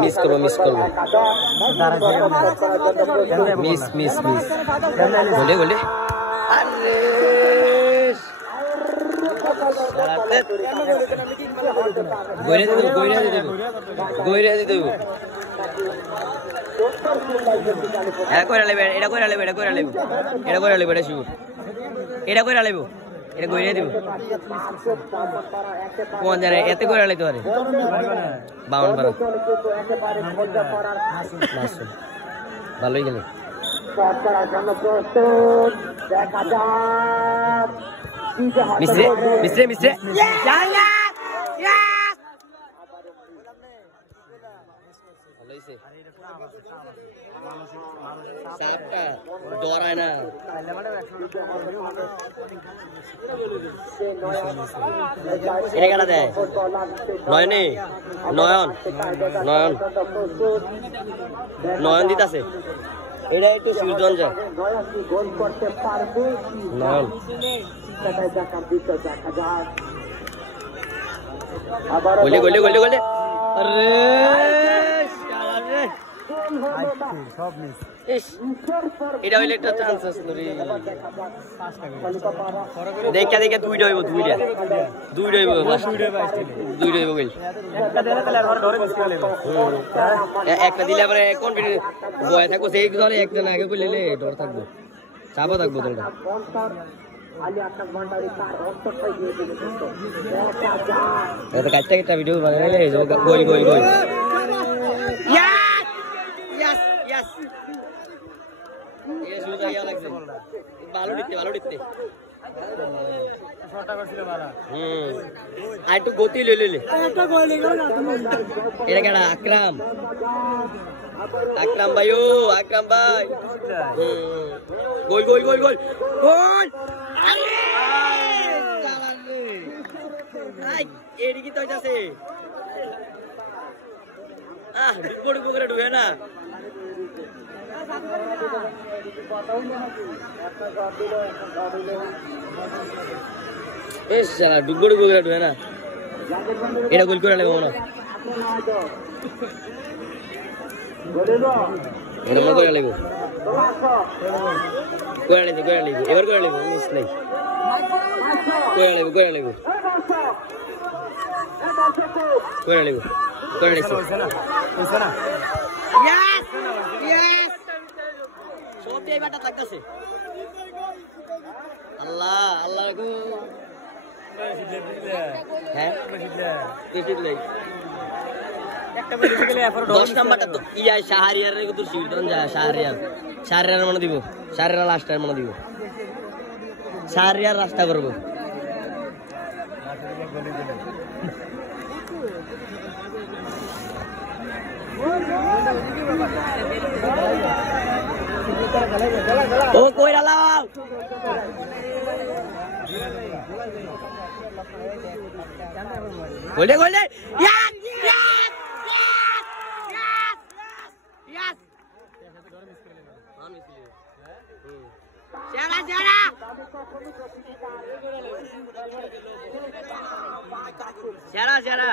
miss করবো miss গোলে গোলে আরে গইরা দিতে এটা কইরা লেবে এটা শিউর এটা কইরা লেবো এটা গইরা দিব কোন জানে এতে কইরা লাইতে পারে 52 ভালোই গেল মিস্ত্রি ডরায় না এটা দেয় নয়ন দিতাছে এটা একটু সুজন যায় নয়ন গোলে আরে এটা হইলে একটা চান্স আছে দেখা দুইটা হইব একটা দিলে আবার কনফিডেন্স বয় থাকবো সেই ধরে একজন আগে বললে ডর থাকবো চাপা থাকবো তোমরা কাটটা ভিডিও বানাইলে গোল ভালো দিতে আর একটু গতি লইলে এটা কেডা আকরাম ভাই গোল এডি কি তৈতাছে ডুবো করে ডুবে না ডুবো করে ডুবে না এটা গোল করে নেবো না করে নেবো এবার করে নেবো মিস নাই করে নেবো সব দিয়ে ব্যাটা থাকতেছে আল্লাহ হ্যাঁ 10 নাম্বারটা তো শাহরিয়ার শাহরিয়ার মনে দিব শাহরিয়ার লাস্টার মনে দিব শাহরিয়ার রাস্তা করবো ও কইরা লাও গোলে সেরা